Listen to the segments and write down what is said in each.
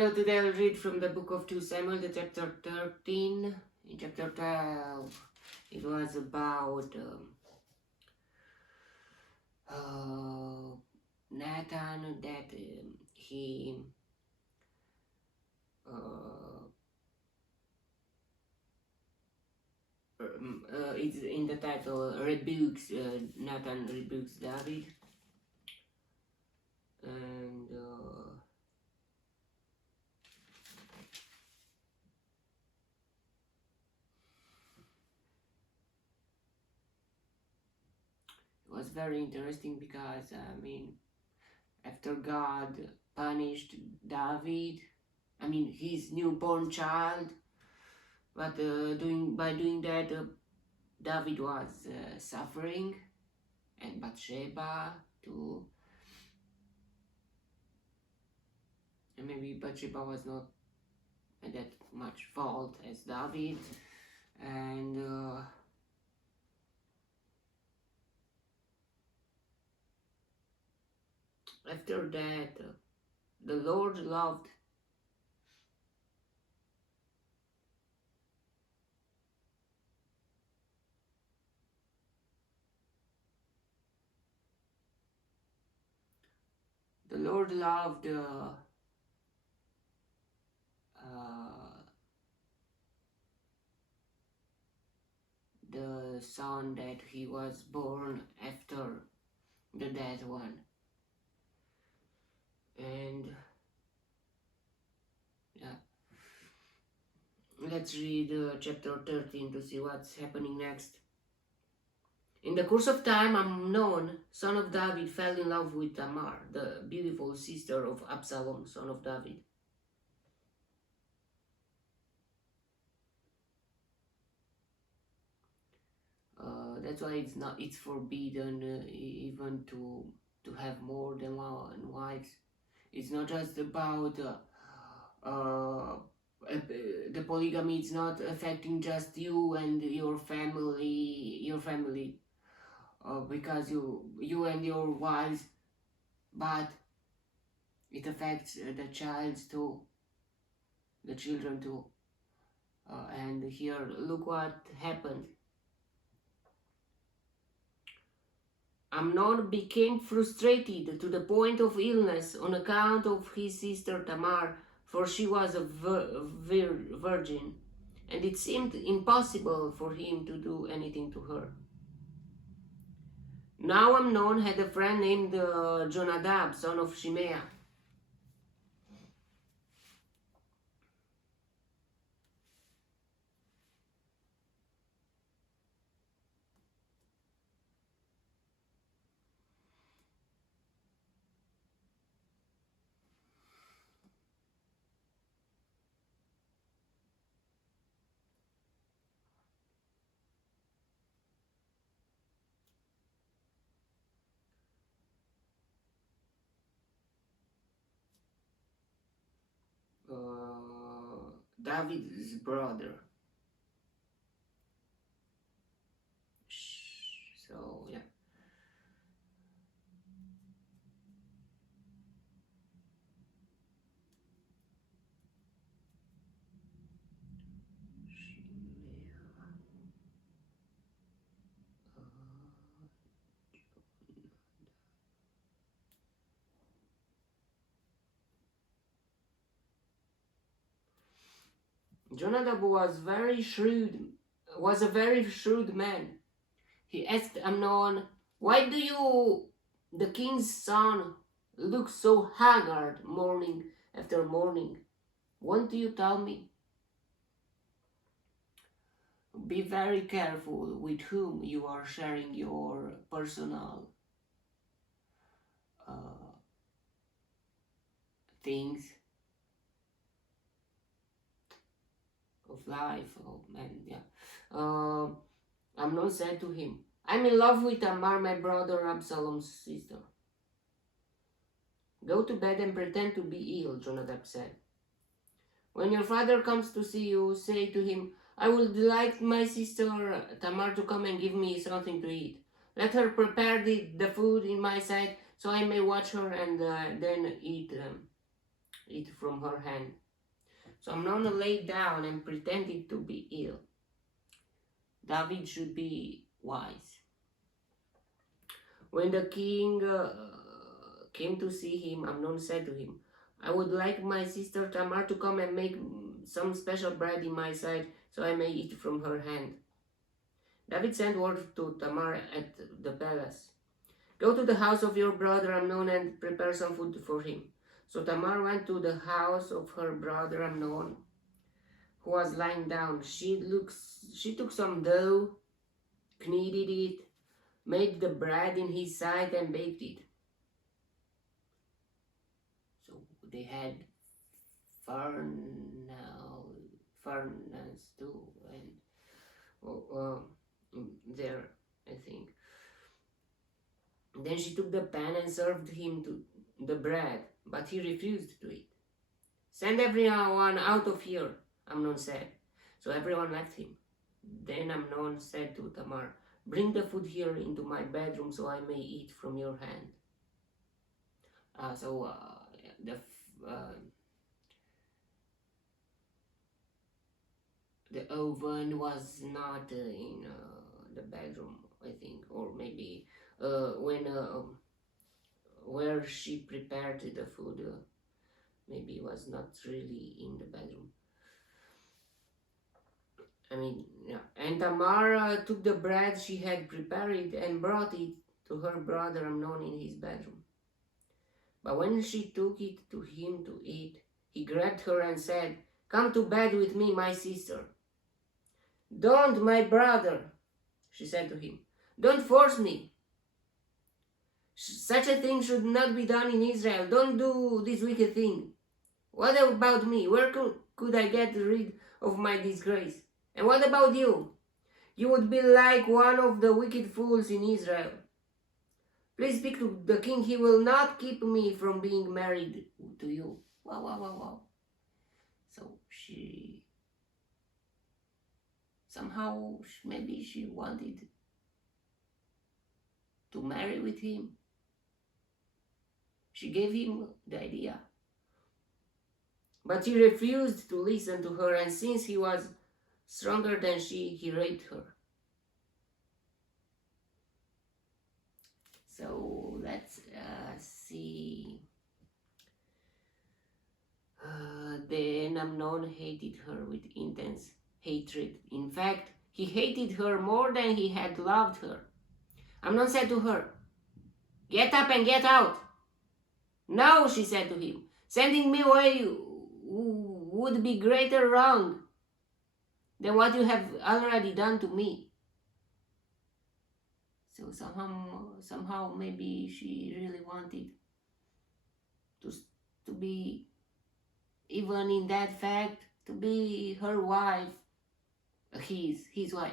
Hello, today I'll read from the book of 2 Samuel, the chapter 13. In chapter 12, it was about Nathan, that it's in the title, rebukes, Nathan rebukes David. And it was very interesting because, after God punished David, his newborn child, but by doing that, David was suffering, and Bathsheba too. And maybe Bathsheba was not that much fault as David, and after that, the Lord loved the son that he was born after the dead one. And yeah, let's read chapter 13 to see what's happening next. In the course of time, Amnon, son of David, fell in love with Tamar, the beautiful sister of Absalom, son of David. That's why it's forbidden even to have more than one wives. It's not just about the polygamy. It's not affecting just you and your family, because you and your wives, but it affects the children too. And here, look what happened. Amnon became frustrated to the point of illness on account of his sister Tamar, for she was a virgin, and it seemed impossible for him to do anything to her. Now Amnon had a friend named Jonadab, son of Shimeah. David's brother. So yeah. Jonadab was a very shrewd man. He asked Amnon, "Why do you, the king's son, look so haggard morning after morning? Won't you tell me?" Be very careful with whom you are sharing your personal things of life. Oh man, yeah. Amnon said to him, "I'm in love with Tamar, my brother Absalom's sister." "Go to bed and pretend to be ill," Jonadab said. "When your father comes to see you, say to him, 'I would like my sister Tamar to come and give me something to eat. Let her prepare the food in my sight, so I may watch her and then eat it from her hand. So Amnon lay down and pretended to be ill. David should be wise. When the king came to see him, Amnon said to him, I would like my sister Tamar to come and make some special bread in my sight, so I may eat from her hand. David sent word to Tamar at the palace, Go to the house of your brother Amnon and prepare some food for him. So Tamar went to the house of her brother Amnon, who was lying down. She took some dough, kneaded it, made the bread in his sight, and baked it. So they had furnace too, and there, I think. Then she took the pan and served him to the bread, but he refused to eat. Send everyone out of here, Amnon said. So everyone left him. Then Amnon said to Tamar, Bring the food here into my bedroom so I may eat from your hand. The oven was not in the bedroom, I think, or maybe where she prepared the food, maybe it was not really in the bedroom. And Tamar took the bread she had prepared and brought it to her brother Amnon in his bedroom. But when she took it to him to eat, he grabbed her and said, Come to bed with me, my sister. Don't, my brother, she said to him. Don't force me. Such a thing should not be done in Israel. Don't do this wicked thing. What about me? Where could I get rid of my disgrace? And what about you? You would be like one of the wicked fools in Israel. Please speak to the king. He will not keep me from being married to you. Wow. So maybe she wanted to marry with him. She gave him the idea. But he refused to listen to her, and since he was stronger than she, he raped her. So let's see. Then Amnon hated her with intense hatred. In fact, he hated her more than he had loved her. Amnon said to her, Get up and get out. No, she said to him, sending me away would be greater wrong than what you have already done to me. So somehow maybe she really wanted to be, even in that fact, to be her wife, his wife.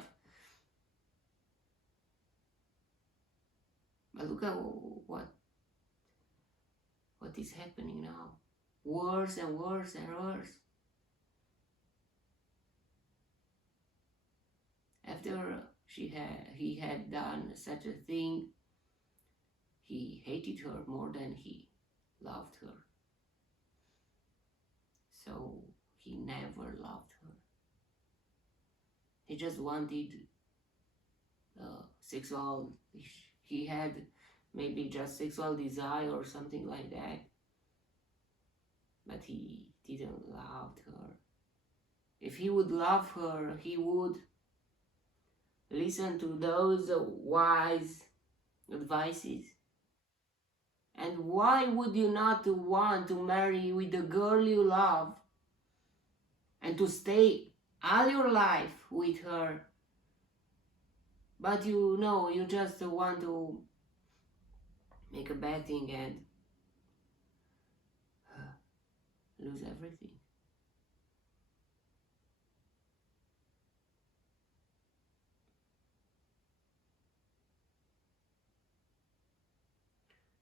But look at what is happening now. Worse and worse and worse. After he had done such a thing, he hated her more than he loved her. So he never loved her. He just wanted he had maybe just sexual desire or something like that. But he didn't love her. If he would love her, he would listen to those wise advices. And why would you not want to marry with the girl you love and to stay all your life with her? But you just want to make a bad thing and lose everything.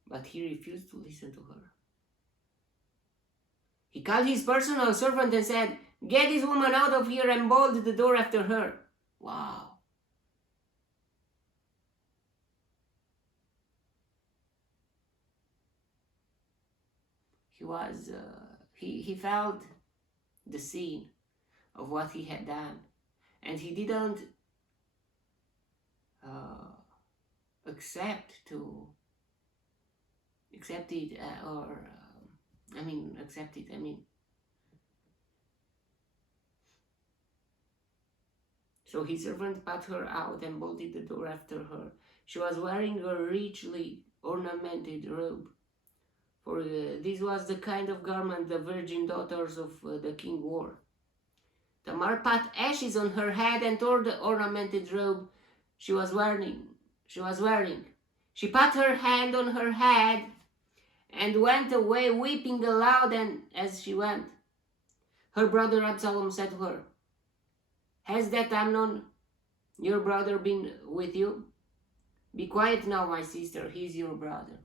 But he refused to listen to her. He called his personal servant and said, Get this woman out of here and bolt the door after her. Wow. He was he felt the sin of what he had done, and he didn't accept it accept it. So his servant put her out and bolted the door after her. She was wearing a richly ornamented robe, for this was the kind of garment the virgin daughters of the king wore. Tamar put ashes on her head and tore the ornamented robe she was wearing. She put her hand on her head and went away weeping aloud, and as she went, her brother Absalom said to her, "Has that Amnon, your brother, been with you? Be quiet now, my sister, he is your brother."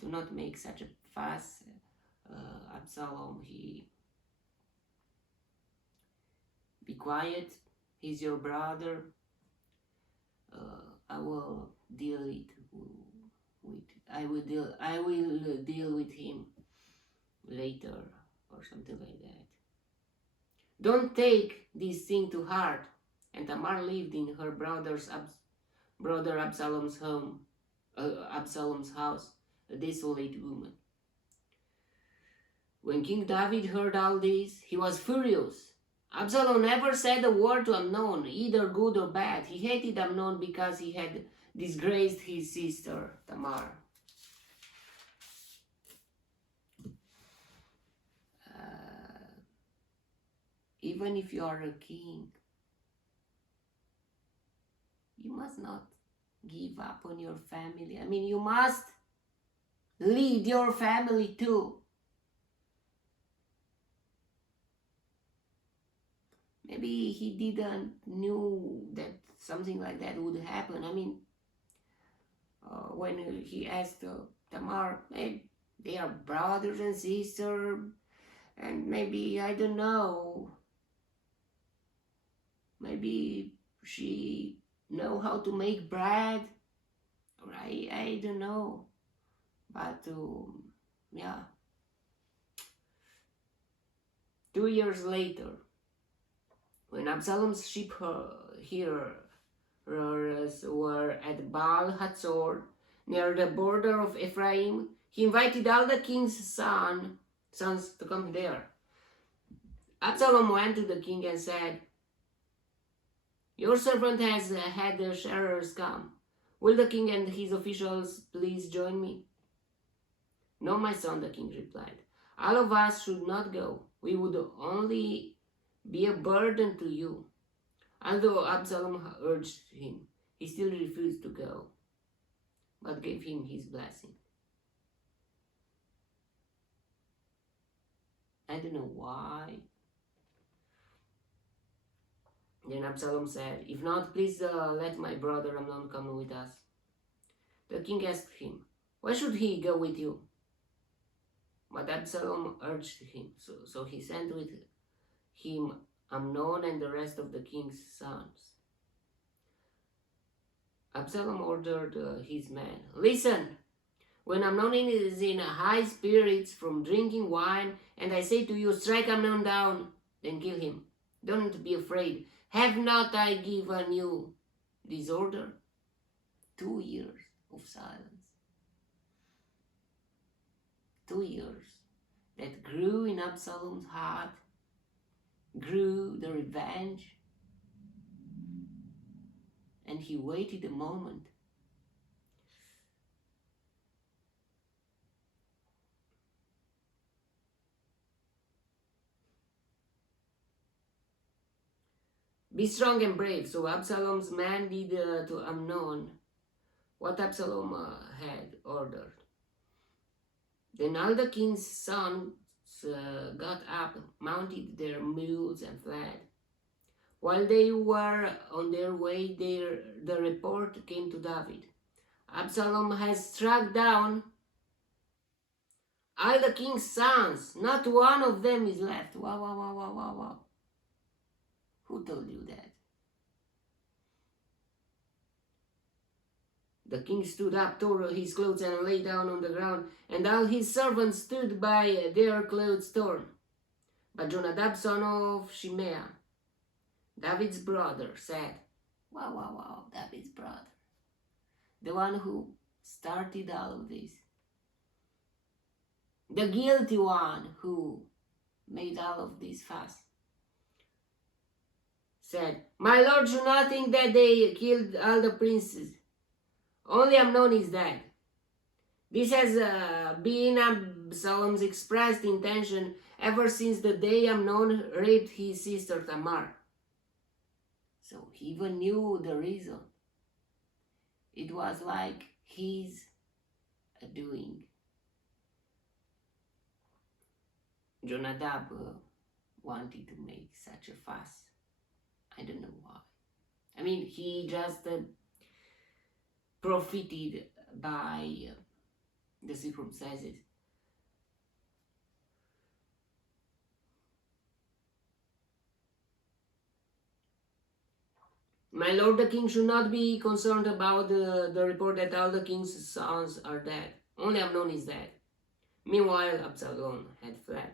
Do not make such a fuss, Absalom. Be quiet, he's your brother. I will deal with him later, or something like that. Don't take this thing to heart. And Tamar lived in her brother Absalom's house, a desolate woman. When King David heard all this, he was furious. Absalom never said a word to Amnon, either good or bad. He hated Amnon because he had disgraced his sister Tamar. Even if you are a king, you must not give up on your family. You must lead your family too. Maybe he didn't knew that something like that would happen. When he asked Tamar, hey, they are brothers and sisters, and maybe, I don't know, maybe she know how to make bread, or I don't know, but yeah. 2 years later, when Absalom's sheep hearers were at Baal Hatzor, near the border of Ephraim, he invited all the king's sons to come there. Absalom went to the king and said, "Your servant has had the shearers come. Will the king and his officials please join me?" "No, my son," the king replied. "All of us should not go. We would only be a burden to you." Although Absalom urged him, he still refused to go, but gave him his blessing. I don't know why. Then Absalom said, "If not, please let my brother Amnon come with us." The king asked him, "Why should he go with you?" But Absalom urged him, so he sent with him Amnon and the rest of the king's sons. Absalom ordered his men, "Listen, when Amnon is in high spirits from drinking wine, and I say to you, 'Strike Amnon down,' then kill him. Don't be afraid. Have not I given you this order?" 2 years of silence. 2 years that grew in Absalom's heart, grew the revenge, and he waited a moment. "Be strong and brave." So Absalom's man did to Amnon what Absalom had ordered. Then all the king's sons got up, mounted their mules, and fled. While they were on their way, the report came to David, "Absalom has struck down all the king's sons. Not one of them is left." Wow, wow, wow, wow, wow, wow. Who told you that? The king stood up, tore his clothes, and lay down on the ground, and all his servants stood by their clothes torn. But Jonadab, son of Shimeah, David's brother, said, wow, David's brother, the one who started all of this, the guilty one who made all of this fuss, said, my lord should not think that they killed all the princes. Only Amnon is dead. This has been Absalom's expressed intention ever since the day Amnon raped his sister Tamar. So he even knew the reason. It was like his doing. Jonadab wanted to make such a fuss. I don't know why. I mean, he just profited by the circumstances. My lord the king should not be concerned about the report that all the king's sons are dead. Only Amnon is dead. Meanwhile, Absalom had fled.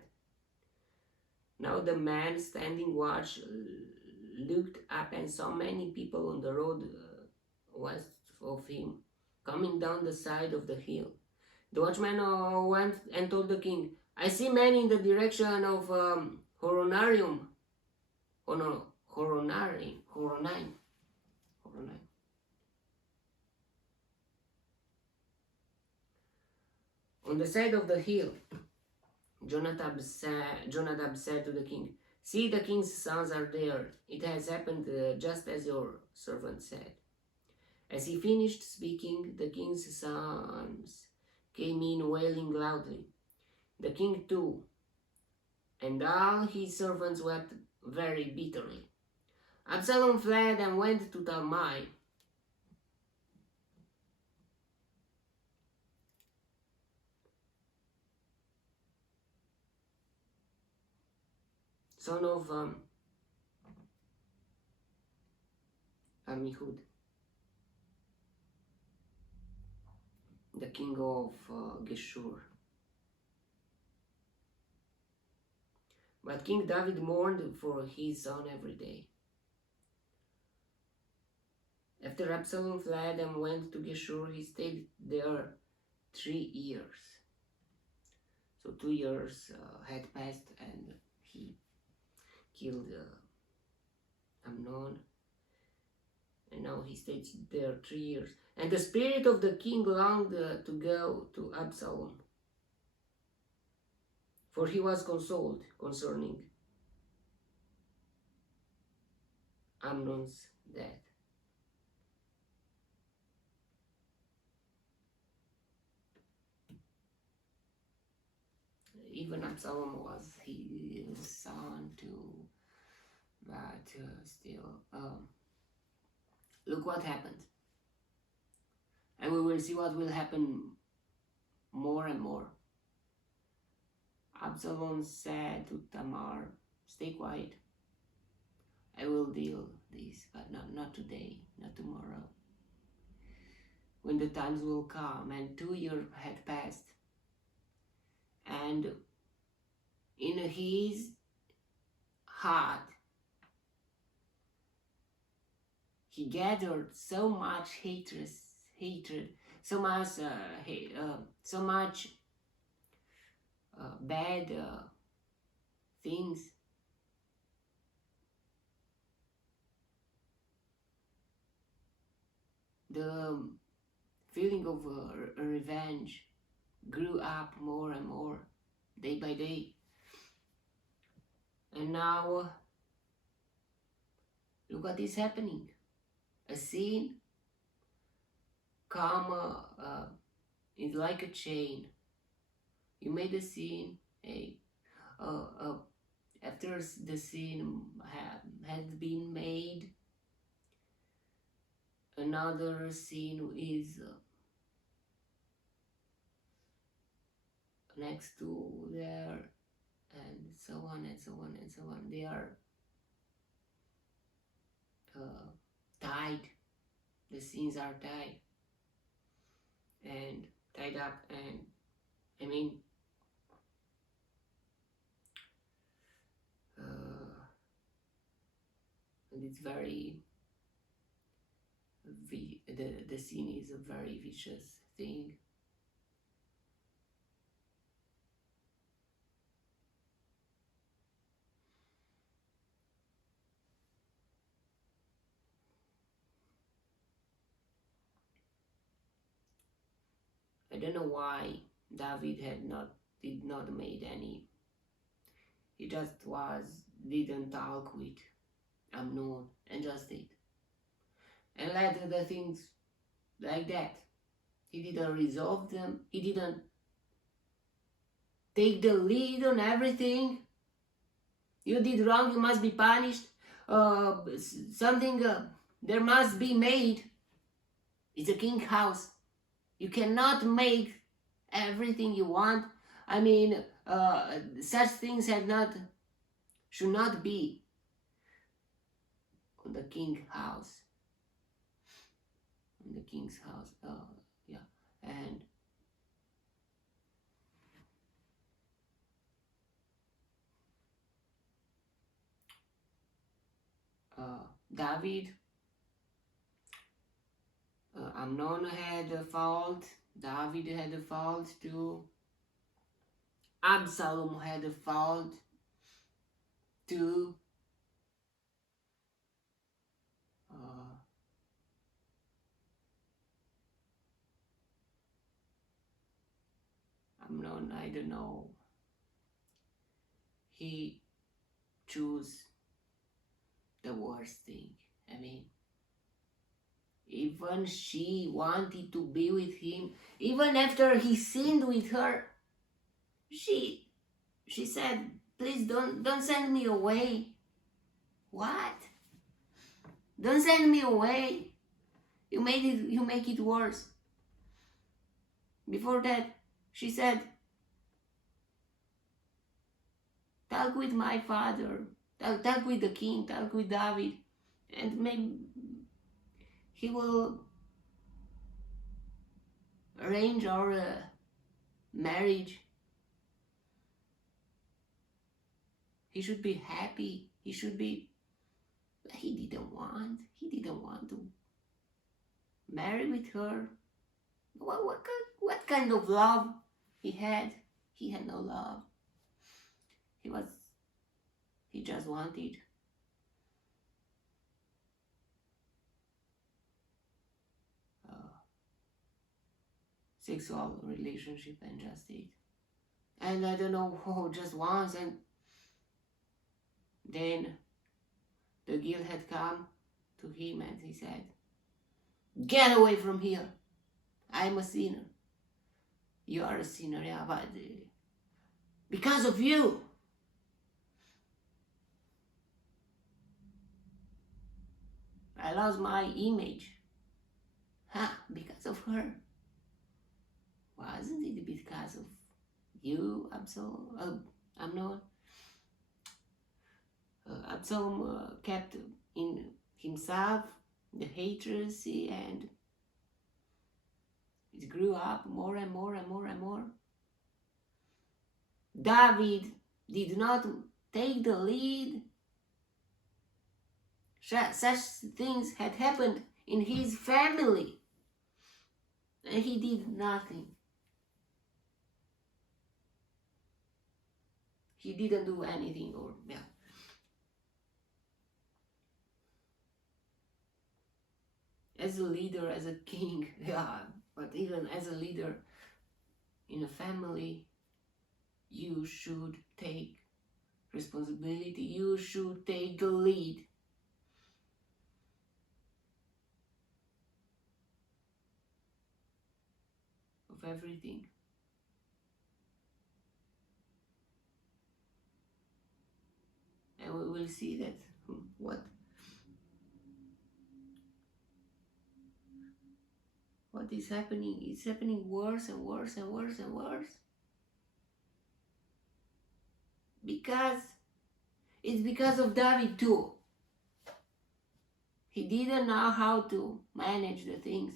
Now the man standing watch looked up and saw many people on the road west of him, coming down the side of the hill. The watchman went and told the king, I see men in the direction of Horonaim. On the side of the hill. Jonadab said to the king, see, the king's sons are there. It has happened just as your servant said. As he finished speaking, the king's sons came in wailing loudly. The king too, and all his servants wept very bitterly. Absalom fled and went to Talmai. Son of Amihud, the king of Geshur. But King David mourned for his son every day. After Absalom fled and went to Geshur, he stayed there 3 years. So 2 years had passed and he killed Amnon. And now he stayed there 3 years. And the spirit of the king longed to go to Absalom, for he was consoled concerning Amnon's death. Even Absalom was his son too, but still, look what happened. And we will see what will happen more and more. Absalom said to Tamar, stay quiet. I will deal this, but not today, not tomorrow. When the times will come, and 2 years had passed, and in his heart, he gathered so much hatred, so much bad things. The feeling of revenge grew up more and more, day by day. And now, look what is happening. A sin is like a chain. You made a sin, after the sin has been made, another sin is next to there, and so on and so on and so on. They are tied. The sins are tied. and tied up, and I mean, and it's very, the scene is a very vicious thing. I don't know why David did not made any. He just didn't talk with Amnon and just did. And let the things like that. He didn't resolve them. He didn't take the lead on everything. You did wrong, you must be punished. Something there must be made. It's a king house. You cannot make everything you want. I mean, such things should not be on the king house. In the king's house, yeah, and David, Amnon had a fault, David had a fault too, Absalom had a fault too. Amnon, I don't know, he chose the worst thing. I mean, even she wanted to be with him, even after he sinned with her, she said, please don't send me away. What? Don't send me away. You make it worse. Before that, she said, talk with my father, talk with the king, talk with David, and maybe he will arrange our marriage. He should be happy. He didn't want to marry with her. What kind of love he had? He had no love. He just wanted sexual relationship and just it. And I don't know, just once, and then the guilt had come to him and he said, get away from here. I'm a sinner. You are a sinner, yeah, but because of you, I lost my image. Because of her. Wasn't it because of you, Absalom? Amnon? Absalom kept in himself the hatred, and it grew up more and more and more and more. David did not take the lead. Such things had happened in his family, and he did nothing. He didn't do anything, or yeah. As a leader, as a king, yeah, but even as a leader in a family, you should take responsibility. You should take the lead. Of everything. And we will see that what is happening. It's happening worse and worse and worse and worse. It's because of David too. He didn't know how to manage the things.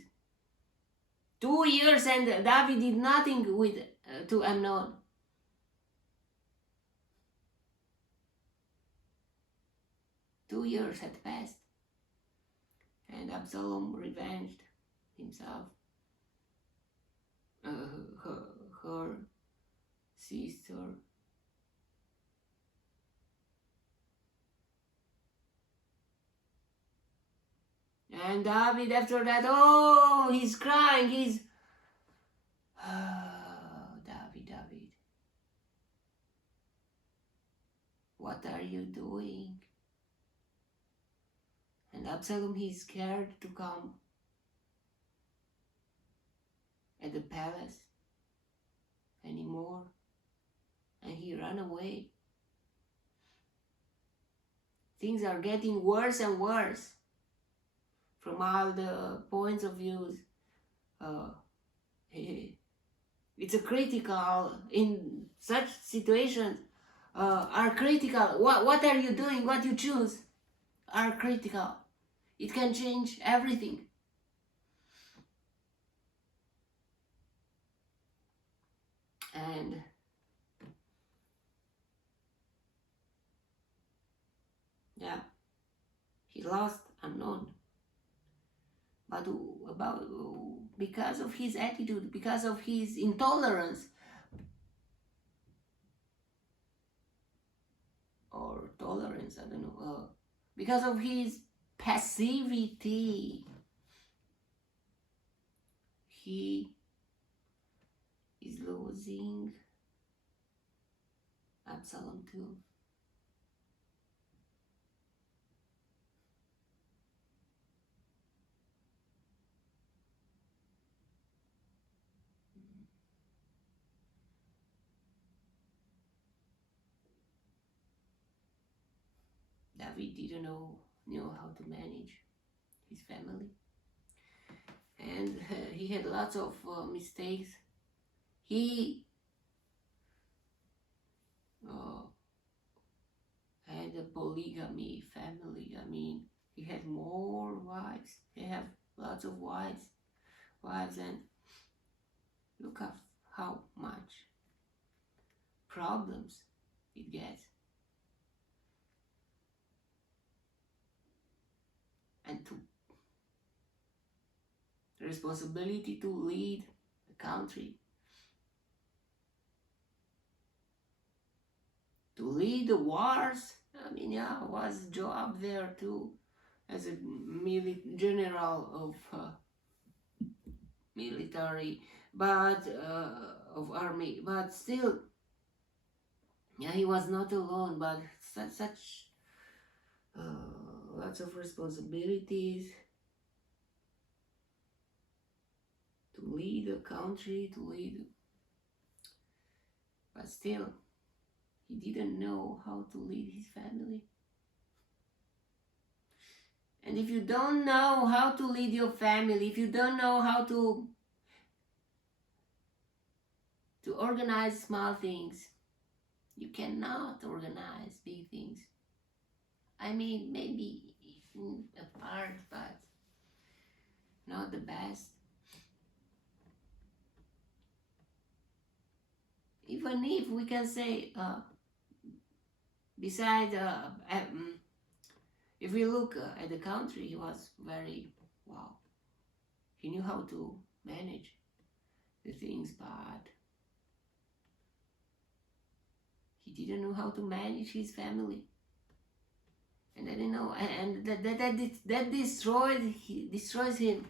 2 years and David did nothing with to Amnon. Two years had passed, and Absalom revenged himself, her sister. And David, after that, oh, he's crying, he's, oh, David, what are you doing? And Absalom, he's scared to come at the palace anymore, and he ran away. Things are getting worse and worse from all the points of views. It's a critical, in such situations, are critical. What are you doing? What you choose are critical. It can change everything. And yeah, he lost Amnon. But because of his attitude, because of his intolerance or tolerance, I don't know, because of his passivity, he is losing Absalom too. David didn't know how to manage his family, and he had lots of mistakes. He had a polygamy family. I mean, he had more wives. They have lots of wives, and look at how much problems it gets. And the responsibility to lead the country, to lead the wars. I mean, yeah, was Joab there too, as a general of military, but of army. But still, yeah, he was not alone. But such lots of responsibilities to lead a country, but still, he didn't know how to lead his family. And if you don't know how to lead your family, if you don't know how to organize small things, you cannot organize big things. I mean, maybe a part, but not the best. Even if we can say, besides, if we look at the country, he was very, wow. He knew how to manage the things, but he didn't know how to manage his family. And I don't know, and that destroys him.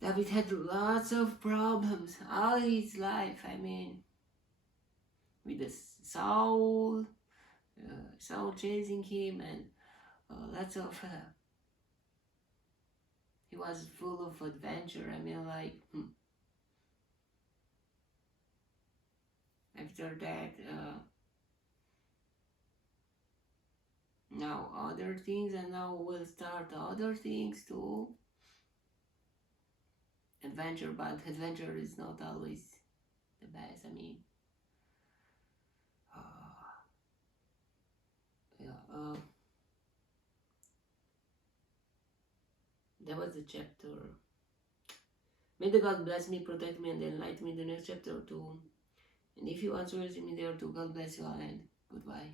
David had lots of problems all his life. I mean, with the Saul chasing him, and lots of. He was full of adventure. I mean, like after that, now other things, and now we'll start other things too. Adventure, but adventure is not always the best. I mean, That was the chapter. May the God bless me, protect me, and enlighten me in the next chapter too. And if you answer me there too, God bless you all and goodbye.